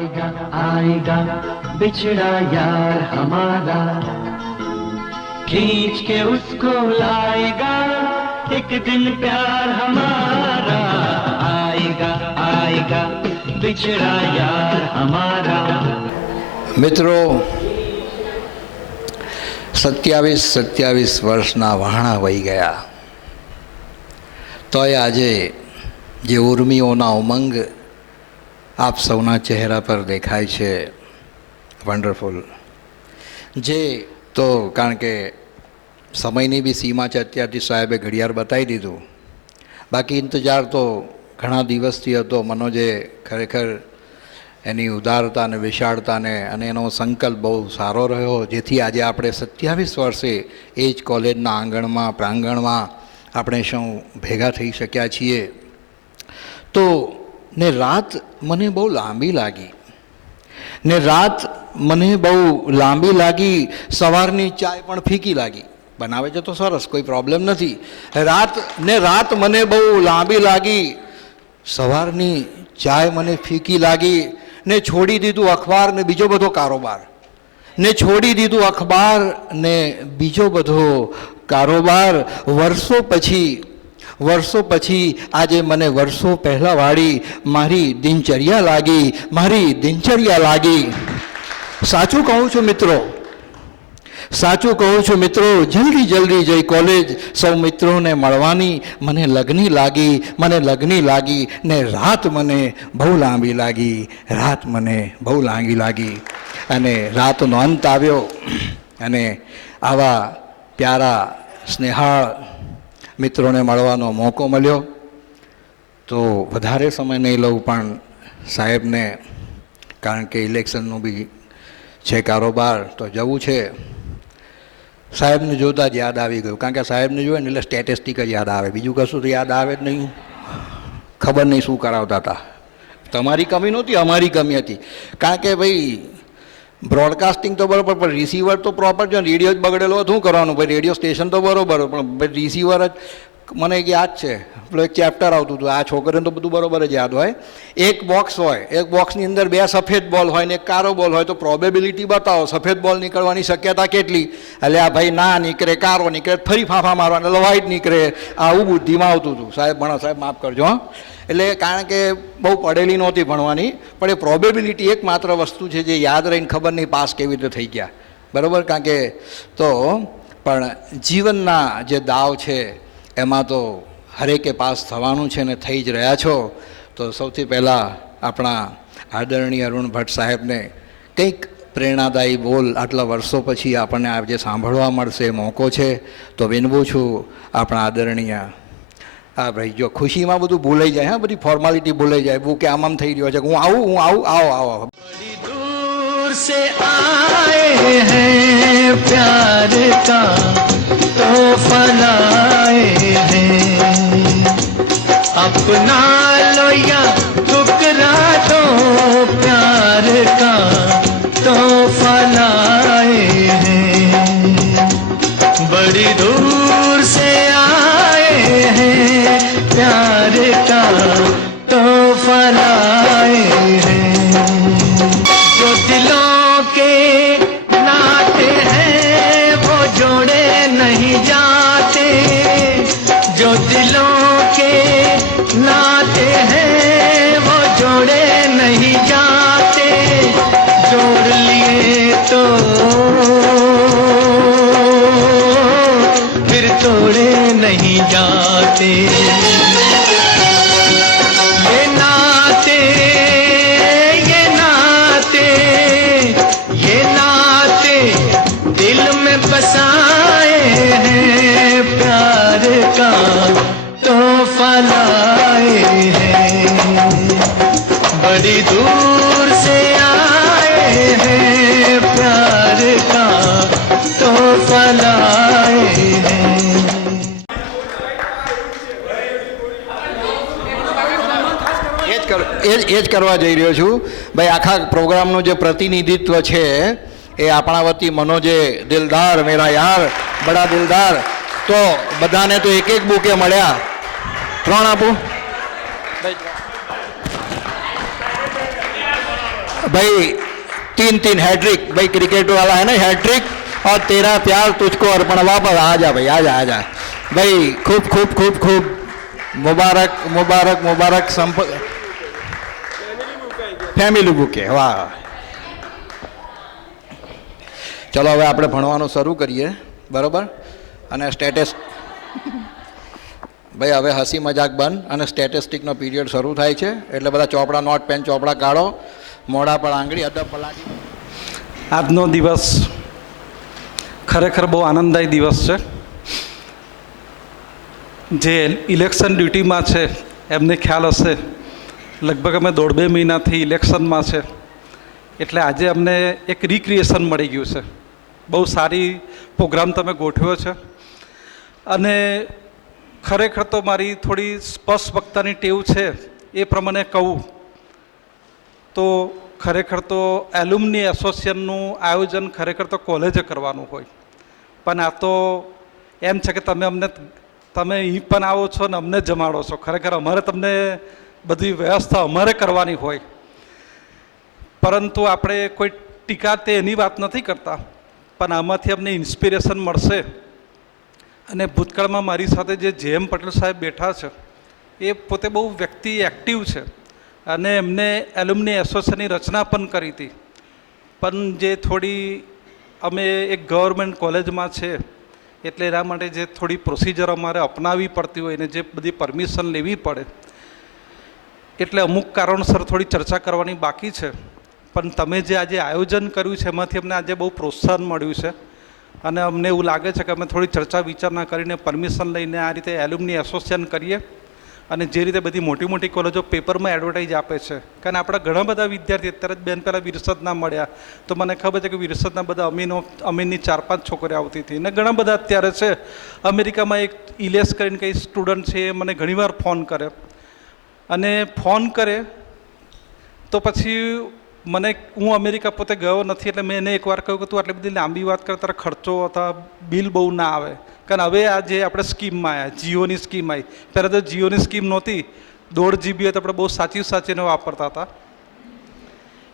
आएगा आएगा बिछड़ा यार हमारा, खींच के उसको लाएगा एक दिन प्यार हमारा, आएगा आएगा बिछड़ा यार हमारा। મિત્રો, 27 વર્ષના વહાણા વહી ગયા, તોય આજે જે ઉર્મિઓના ઉમંગ આપ સૌના ચહેરા પર દેખાય છે, વન્ડરફુલ. જે તો કારણ કે સમયની બી સીમા છે, અત્યારથી સાહેબે ઘડિયાળ બતાવી દીધું, બાકી ઇંતજાર તો ઘણા દિવસથી હતો. મનોજે ખરેખર એની ઉદારતા અને વિશાળતાને અને એનો સંકલ્પ બહુ સારો રહ્યો, જેથી આજે આપણે 27 વર્ષે એ જ કોલેજના આંગણમાં પ્રાંગણમાં આપણે શું ભેગા થઈ શક્યા છીએ. તો ને રાત મને બહુ લાંબી લાગી, સવારની ચાય પણ ફીકી લાગી. બનાવે છે તો સરસ, કોઈ પ્રોબ્લેમ નથી. રાત મને બહુ લાંબી લાગી, સવારની ચાય મને ફીકી લાગી, ને છોડી દીધું અખબાર ને બીજો બધો કારોબાર, વર્ષો પછી આજે મને વર્ષો પહેલાં વાળી મારી દિનચર્યા લાગી. સાચું કહું છું મિત્રો, જલ્દી જઈ કોલેજ સૌ મિત્રોને મળવાની મને લગની લાગી, ને રાત મને બહુ લાંબી લાગી, અને રાતનો અંત આવ્યો, અને આવા પ્યારા સ્નેહાળ મિત્રોને મળવાનો મોકો મળ્યો. તો વધારે સમય નહીં લઉં, પણ સાહેબને કારણ કે ઇલેક્શનનું બી છે કારોબાર, તો જવું છે. સાહેબને જોતા જ યાદ આવી ગયું, કારણ કે સાહેબને જોઈએ ને એટલે સ્ટેટિસ્ટિક જ યાદ આવે, બીજું કશું તો યાદ આવે જ નહીં. ખબર નહીં શું કરાવતા હતા. તમારી કમી નહોતી, અમારી કમી હતી. કારણ કે ભાઈ બ્રોડકાસ્ટિંગ તો બરાબર, પણ રિસીવર તો પ્રોપર છે. રેડિયો જ બગડેલો શું કરવાનું ભાઈ? રેડિયો સ્ટેશન તો બરાબર, પણ ભાઈ રિસીવર જ મને યાદ છે. પેલો એક ચેપ્ટર આવતું હતું, આ છોકરીને તો બધું બરાબર જ યાદ હોય. એક બોક્સ હોય, એક બોક્સની અંદર 2 સફેદ બોલ હોય ને એક કારો બોલ હોય, તો પ્રોબેબિલિટી બતાવો, સફેદ બોલ નીકળવાની શક્યતા કેટલી? એટલે આ ભાઈ ના નીકળે, કારો નીકળે, ફરી ફાંફા મારવા, એટલે વ્હાઈટ નીકળે. આવું બુદ્ધિમાં આવતું હતું. સાહેબ માફ કરજો. એટલે કારણ કે બહુ પડેલી નહોતી ભણવાની, પણ એ પ્રોબેબિલિટી એકમાત્ર વસ્તુ છે જે યાદ રહીને ખબર નહીં પાસ કેવી રીતે થઈ ગયા, બરાબર? કારણ કે તો પણ જીવનના જે દાવ છે એમાં તો હરેકે પાસ થવાનું છે ને થઈ જ રહ્યા છો. તો સૌથી પહેલાં આપણા આદરણીય અરુણ ભટ્ટ સાહેબને કંઈક પ્રેરણાદાયી બોલ આટલા વર્ષો પછી આપણને આજે સાંભળવા મળશે, મોકો છે. તો વિનવું છું આપણા આદરણીય, હા ભાઈ, જો ખુશીમાં બધું ભૂલાઈ જાય, હા, બધી ફોર્માલિટી ભૂલાઈ જાય. બુકે આમ થઈ રહ્યો છે, હું આવું, આવો. बड़ी दूर से आए हैं प्यार का तोहफा लाए हैं, अपना लो या ठुकरा दो प्यार का तोहफा लाए हैं, बड़ी दूर से आए हैं प्यार का तोहफा लाए हैं, जो दिलों के नाते हैं वो जोड़े नहीं जाते, जो दिलों के नाते हैं वो जोड़े नहीं जाते, जोड़ लिए तो फिर तोड़े नहीं जाते, ये नाते दिल में बसाए हैं प्यार का तोहफा लाए हैं, बड़ी दूर से आए हैं प्यार का तोहफा लाए हैं. એ જ કરવા જઈ રહ્યો છું ભાઈ. આખા પ્રોગ્રામનું જે પ્રતિનિધિત્વ છે એ આપણા વતી મનોજે દિલદાર, મેરા યાર બડા દિલદાર. તો બધાને તો એક બુકે મળ્યા, 3 આપું. भाई 3-3 हैट्रिक, भाई क्रिकेट वाला है ना हैट्रिक, और तेरा प्यार तुझको अर्पण, वापस आ जा भाई, आ जा आ जा भाई, खूब खूब खूब खूब मुबारक मुबारक मुबारक ફેમિલી બુકે, વાહ. ચલો હવે આપણે ભણવાનું શરૂ કરીએ, બરાબર. અને સ્ટેટસ ભાઈ હવે હસી મજાક બંધ અને સ્ટેટિસ્ટિકનો પીરિયડ શરૂ થાય છે, એટલે બધા ચોપડા નોટ પેન ચોપડા કાઢો, મોઢા પર આંગળી અદબ પલાટી. આજનો દિવસ ખરેખર બહુ આનંદદાયી દિવસ છે. જે ઇલેક્શન ડ્યુટીમાં છે એમને ખ્યાલ હશે, લગભગ અમે 1.5-2 મહિનાથી ઇલેક્શનમાં છે, એટલે આજે અમને એક રિક્રિએશન મળી ગયું છે. બહુ સારી પ્રોગ્રામ તમે ગોઠવ્યો છે. અને ખરેખર તો મારી થોડી સ્પષ્ટ વક્તાની ટેવ છે, એ પ્રમાણે કહું તો ખરેખર તો એલ્યુમની એસોસિએશનનું આયોજન ખરેખર તો કોલેજે કરવાનું હોય, પણ આ તો એમ છે કે તમે અહીં પણ આવો છો ને અમને જમાડો છો. ખરેખર અમારે તમને બધી વ્યવસ્થા અમારે કરવાની હોય, પરંતુ આપણે કોઈ ટીકા તે એની વાત નથી કરતા, પણ આમાંથી અમને ઇન્સ્પિરેશન મળશે. અને ભૂતકાળમાં મારી સાથે જે JM પટેલ સાહેબ બેઠા છે એ પોતે બહુ વ્યક્તિ એક્ટિવ છે, અને એમને એલ્યુમની એસોસિએશનની રચના પણ કરી હતી. પણ જે થોડી અમે એક ગવર્મેન્ટ કોલેજમાં છે એટલે એના માટે જે થોડી પ્રોસિજર અમારે અપનાવવી પડતી હોય ને જે બધી પરમિશન લેવી પડે, એટલે અમુક કારણસર થોડી ચર્ચા કરવાની બાકી છે. પણ તમે જે આજે આયોજન કર્યું છે એમાંથી અમને આજે બહુ પ્રોત્સાહન મળ્યું છે, અને અમને એવું લાગે છે કે અમે થોડી ચર્ચા વિચારણા કરીને પરમિશન લઈને આ રીતે એલ્યુમની એસોસિએશન કરીએ. અને જે રીતે બધી મોટી મોટી કોલેજો પેપરમાં એડવર્ટાઇઝ આપે છે, કારણ આપણા ઘણા બધા વિદ્યાર્થી અત્યારે જ બેન પહેલાં વિરસદના મળ્યા તો મને ખબર છે કે વિરસદના બધા અમીનની 4-5 છોકરીઓ આવતી હતી, અને ઘણા બધા અત્યારે છે. અમેરિકામાં એક ઇલેસ કરીને કંઈ સ્ટુડન્ટ છે, એ મને ઘણીવાર ફોન કરે, અને ફોન કરે તો પછી હું અમેરિકા પોતે ગયો નથી, એટલે મેં એને એકવાર કહ્યું કે તું આટલી બધી લાંબી વાત કરે, તારા ખર્ચો અથવા બિલ બહુ ના આવે. કારણ હવે આ જે આપણે સ્કીમમાં આવ્યા, જીઓની સ્કીમ આવી, પહેલાં તો જીઓની સ્કીમ નહોતી, 1.5 GB તો આપણે બહુ સાચીને વાપરતા હતા.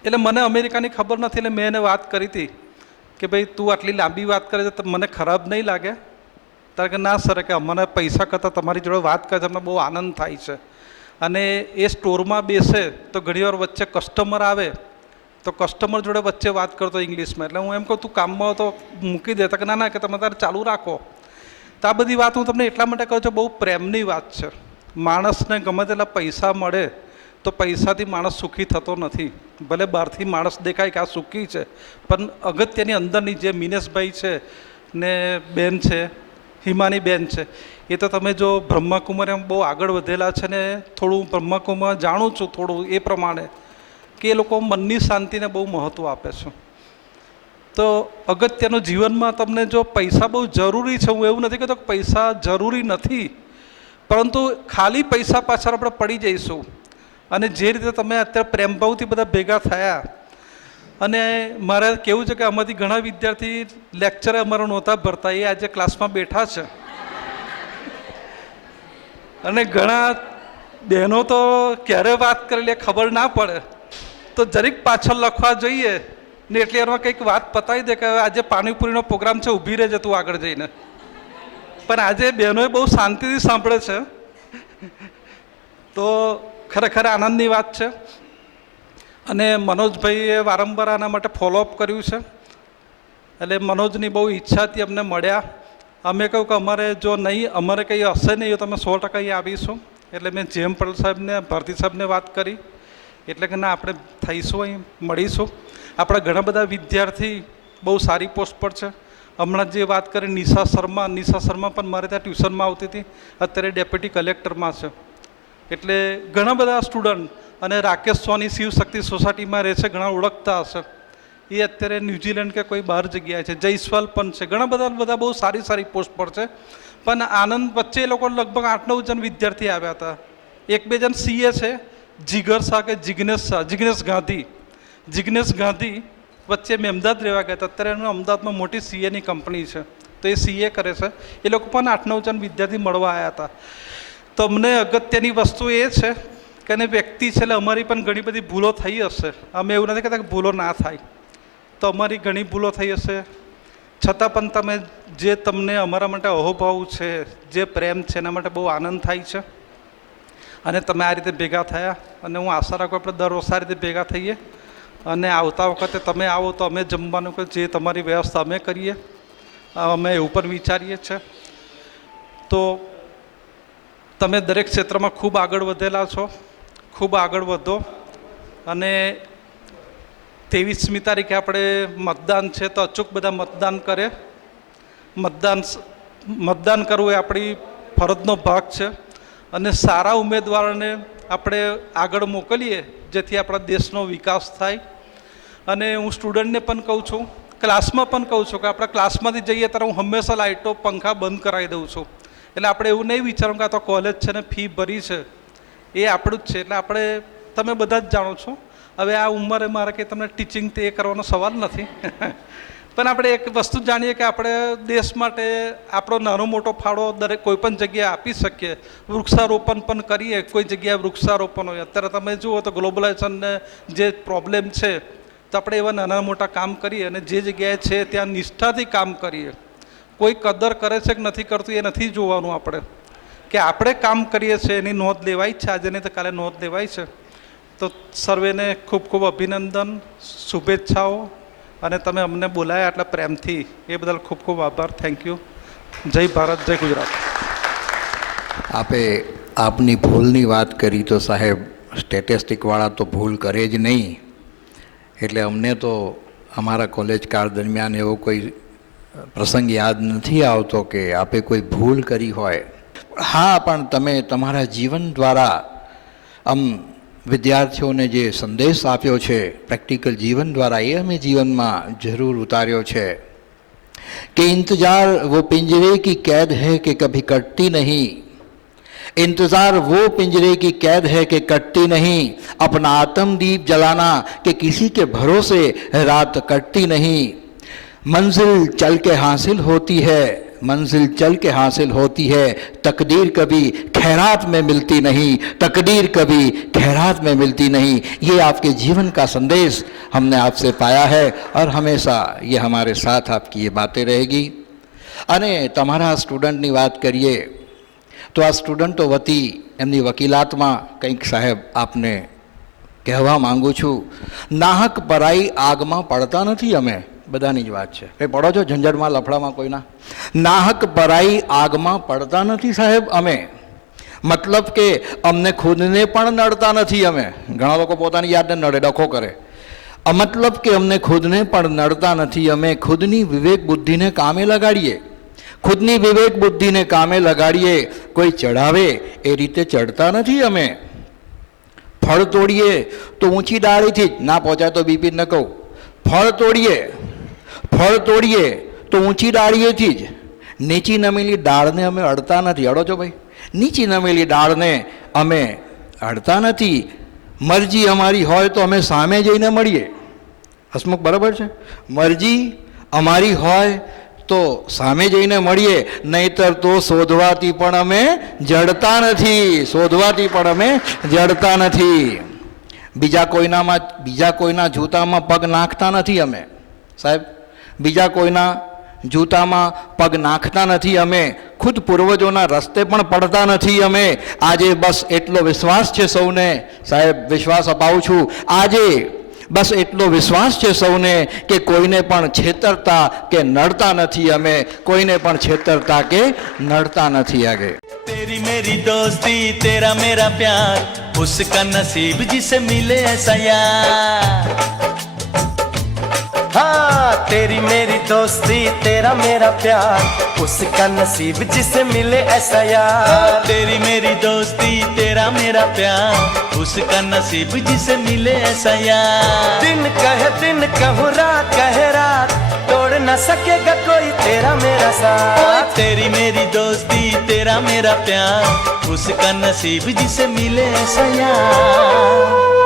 એટલે મને અમેરિકાની ખબર નથી, એટલે મેં એને વાત કરી હતી કે ભાઈ તું આટલી લાંબી વાત કરે છે તો મને ખરાબ નહીં લાગે? તારે કે ના સર, કે અમને પૈસા કરતાં તમારી જોડે વાત કરે છે અમને બહુ આનંદ થાય છે. અને એ સ્ટોરમાં બેસે તો ઘણીવાર વચ્ચે કસ્ટમર આવે તો કસ્ટમર જોડે વચ્ચે વાત કરતો ઇંગ્લિશમાં, એટલે હું એમ કહું તું કામમાં તો મૂકી દેતા કે ના કે તમે તારે ચાલુ રાખો. તો આ બધી વાત હું તમને એટલા માટે કહું છું, બહુ પ્રેમની વાત છે. માણસને ગમે તેટલા પૈસા મળે તો પૈસાથી માણસ સુખી થતો નથી. ભલે બહારથી માણસ દેખાય કે આ સુખી છે, પણ અગત્યની અંદરની જે મિનેશભાઈ છે ને બેન છે, હિમાની બેન છે, એ તો તમે જો બ્રહ્માકુમારી એમ બહુ આગળ વધેલા છે, ને થોડું બ્રહ્માકુમાર જાણું છું થોડું એ પ્રમાણે કે એ લોકો મનની શાંતિને બહુ મહત્ત્વ આપે છે. તો અગત્યનું જીવનમાં તમને જો પૈસા બહુ જરૂરી છે, હું એવું નથી કહેતો કે પૈસા જરૂરી નથી, પરંતુ ખાલી પૈસા પાછળ આપણે પડી જઈશું. અને જે રીતે તમે અત્યારે પ્રેમભાવથી બધા ભેગા થયા, અને મારે કેવું છે કે આમાંથી ઘણા વિદ્યાર્થી લેક્ચરે અમારા નહોતા ભરતા, એ આજે ક્લાસમાં બેઠા છે. અને ઘણા બહેનો તો ક્યારે વાત કરેલી ખબર ના પડે તો જરીક પાછળ લખવા જોઈએ ને એટલે એમાં કંઈક વાત પતાવી દે કે આજે પાણીપુરીનો પ્રોગ્રામ છે, ઊભી રહેજે તું આગળ જઈને. પણ આજે બહેનોએ બહુ શાંતિથી સાંભળે છે, તો ખરેખર આનંદની વાત છે. અને મનોજભાઈએ વારંવાર આના માટે ફોલોઅપ કર્યું છે, એટલે મનોજની બહુ ઈચ્છા હતી, અમને મળ્યા. અમે કહ્યું કે અમારે જો નહીં, અમારે કંઈ હશે નહીં તો અમે 100% અહીં આવીશું. એટલે મેં JM પટેલ સાહેબને, ભારતી સાહેબને વાત કરી, એટલે કે ના આપણે થઈશું, અહીં મળીશું. આપણા ઘણા બધા વિદ્યાર્થી બહુ સારી પોસ્ટ પર છે. હમણાં જે વાત કરી નિશા શર્મા પણ મારે ત્યાં ટ્યુશનમાં આવતી હતી, અત્યારે ડેપ્યુટી કલેક્ટરમાં છે. એટલે ઘણા બધા સ્ટુડન્ટ, અને રાકેશ સોની શિવશક્તિ સોસાયટીમાં રહે છે, ઘણા ઓળખતા હશે, એ અત્યારે ન્યૂઝીલેન્ડ કે કોઈ બહાર જગ્યાએ છે. જયસ્વાલ પણ છે, ઘણા બધા બહુ સારી પોસ્ટ પર છે. પણ આનંદ વચ્ચે એ લોકો લગભગ 8-9 જણ વિદ્યાર્થી આવ્યા હતા. 1-2 જણ CA છે, જીગર શાહ કે જિગ્નેશ ગાંધી વચ્ચે મેં અમદાવાદ રહેવા ગયા હતા. અત્યારે એનું અમદાવાદમાં મોટી CAની કંપની છે, તો એ CA કરે છે. એ લોકો પણ 8-9 જણ વિદ્યાર્થી મળવા આવ્યા હતા. તો અમને અગત્યની વસ્તુ એ છે કે એને વ્યક્તિ છે એટલે અમારી પણ ઘણી બધી ભૂલો થઈ હશે. અમે એવું નથી કહેતા કે ભૂલો ના થાય, તો અમારી ઘણી ભૂલો થઈ હશે, છતાં પણ તમે જે તમને અમારા માટે અહોભાવ છે, જે પ્રેમ છે, એના માટે બહુ આનંદ થાય છે. અને તમે આ રીતે ભેગા થયા, અને હું આશા રાખું આપણે દર વર્ષે આ રીતે ભેગા થઈએ, અને આવતા વખતે તમે આવો તો અમે જમવાનું કે જે તમારી વ્યવસ્થા અમે કરીએ, અમે એવું પણ વિચારીએ છીએ. તો તમે દરેક ક્ષેત્રમાં ખૂબ આગળ વધેલા છો, ખૂબ આગળ વધો. અને 23મી તારીખે આપણે મતદાન છે, તો અચૂક બધા મતદાન કરે. મતદાન કરવું એ આપણી ફરજનો ભાગ છે, અને સારા ઉમેદવારોને આપણે આગળ મોકલીએ, જેથી આપણા દેશનો વિકાસ થાય. અને હું સ્ટુડન્ટને પણ કહું છું, ક્લાસમાં પણ કહું છું કે આપણે ક્લાસમાંથી જઈએ ત્યારે હું હંમેશા લાઇટો પંખા બંધ કરાવી દઉં છું. એટલે આપણે એવું નહીં વિચારવું કે આ તો કોલેજ છે ને ફી ભરી છે, એ આપણું જ છે. એટલે આપણે તમે બધા જ જાણો છો. હવે આ ઉંમરે મારે કંઈ તમને ટીચિંગ તે કરવાનો સવાલ નથી, પણ આપણે એક વસ્તુ જાણીએ કે આપણે દેશ માટે આપણો નાનો મોટો ફાળો દરેક કોઈ પણ જગ્યાએ આપી શકીએ. વૃક્ષારોપણ પણ કરીએ, કોઈ જગ્યાએ વૃક્ષારોપણ હોય. અત્યારે તમે જુઓ તો ગ્લોબલાઇઝેશનને જે પ્રોબ્લેમ છે, તો આપણે એવા નાના મોટા કામ કરીએ, અને જે જગ્યાએ છે ત્યાં નિષ્ઠાથી કામ કરીએ. કોઈ કદર કરે છે કે નથી કરતું એ નથી જોવાનું. આપણે કે આપણે કામ કરીએ છીએ એની નોંધ લેવાય છે, આજે નહીં તો કાલે નોંધ લેવાય છે. તો સર્વેને ખૂબ ખૂબ અભિનંદન, શુભેચ્છાઓ, અને તમે અમને બોલાયા આટલા પ્રેમથી એ બદલ ખૂબ ખૂબ આભાર. Thank you. જય ભારત, જય ગુજરાત. આપે આપની ભૂલની વાત કરી, તો સાહેબ સ્ટેટિસ્ટિકવાળા તો ભૂલ કરે જ નહીં. એટલે અમને તો અમારા કોલેજ કાળ દરમિયાન એવો કોઈ પ્રસંગ યાદ નથી આવતો કે આપે કોઈ ભૂલ કરી હોય. હા, પણ તમે તમારા જીવન દ્વારા વિદ્યાર્થીઓને જે સંદેશ આપ્યો છે પ્રેક્ટિકલ જીવન દ્વારા, એ અમે જીવનમાં જરૂર ઉતાર્યો છે કે इंतजार वो पिंजरे की कैद है कि कभी कटती नहीं, इंतजार वो पिंजरे की कैद है कि कटती नहीं, अपना आत्मदीप जलाना कि किसी के भरोसे रात कटती नहीं, मंजिल चल के हासिल होती है, मंजिल चल के हासिल होती है, तकदीर कभी खैरात में मिलती नहीं, तकदीर कभी खैरात में मिलती नहीं. ये आपके जीवन का संदेश हमने आपसे पाया है और हमेशा ये हमारे साथ आपकी ये बातें रहेगी. અને તમારા સ્ટુડન્ટની વાત કરીએ તો આ સ્ટુડન્ટો વતી એમની વકીલાતમાં કંઈક સાહેબ આપને કહેવા માગું છું. નાહક પરાઈ આગમાં પડતા નથી અમે, બધાની જ વાત છે. કંઈ પડો છો ઝંઝટમાં, લફડામાં કોઈના? નાહક પરાઈ આગમાં પડતા નથી સાહેબ અમે. મતલબ કે અમને ખુદને પણ નડતા નથી અમે. ઘણા લોકો પોતાની યાદને નડે, ડખો કરે. મતલબ કે અમને ખુદને પણ નડતા નથી અમે. ખુદની વિવેક બુદ્ધિને કામે લગાડીએ, ખુદની વિવેક બુદ્ધિને કામે લગાડીએ. કોઈ ચડાવે એ રીતે ચડતા નથી અમે. ફળ તોડીએ તો ઊંચી ડાળીથી જ, ના પહોંચાય તો બીપી ન કહું. ફળ તોડીએ તો ઊંચી ડાળીએથી જ. નીચી નમેલી ડાળને અમે અડતા નથી. અડો છો ભાઈ? નીચી નમેલી ડાળને અમે અડતા નથી. મરજી અમારી હોય તો અમે સામે જઈને મળીએ. હસમુખ બરાબર છે? મરજી અમારી હોય તો સામે જઈને મળીએ, નહીતર તો શોધવાથી પણ અમે જડતા નથી, શોધવાથી પણ અમે જડતા નથી. બીજા કોઈના જૂતામાં પગ નાખતા નથી અમે સાહેબ. બીજા કોઈના જૂતામાં પગ નાખતા નથી અમે. ખુદ પૂર્વજોના રસ્તે પણ પડતા નથી અમે. આજે બસ એટલો વિશ્વાસ છે સૌને સાહેબ, વિશ્વાસ અપાવું છું. આજે બસ એટલો વિશ્વાસ છે સૌને કે કોઈને પણ છેતરતા કે નડતા નથી અમે. કોઈને પણ છેતરતા કે નડતા નથી. આગે तेरी मेरी दोस्ती तेरा मेरा प्यार उसका नसीब जिसे मिले ऐसा यार. हाँ, तेरी मेरी दोस्ती तेरा मेरा प्यार उसका नसीब जिसे मिले ऐसा यार. तेरी मेरी दोस्ती तेरा मेरा प्यार उसका नसीब जिसे मिले ऐसा यार. दिन कहूँ रात कहे रात तोड़ न सकेगा कोई तेरा मेरा साथ. तेरी मेरी दोस्ती तेरा मेरा प्यार उसका नसीब जिसे मिले ऐसा यार.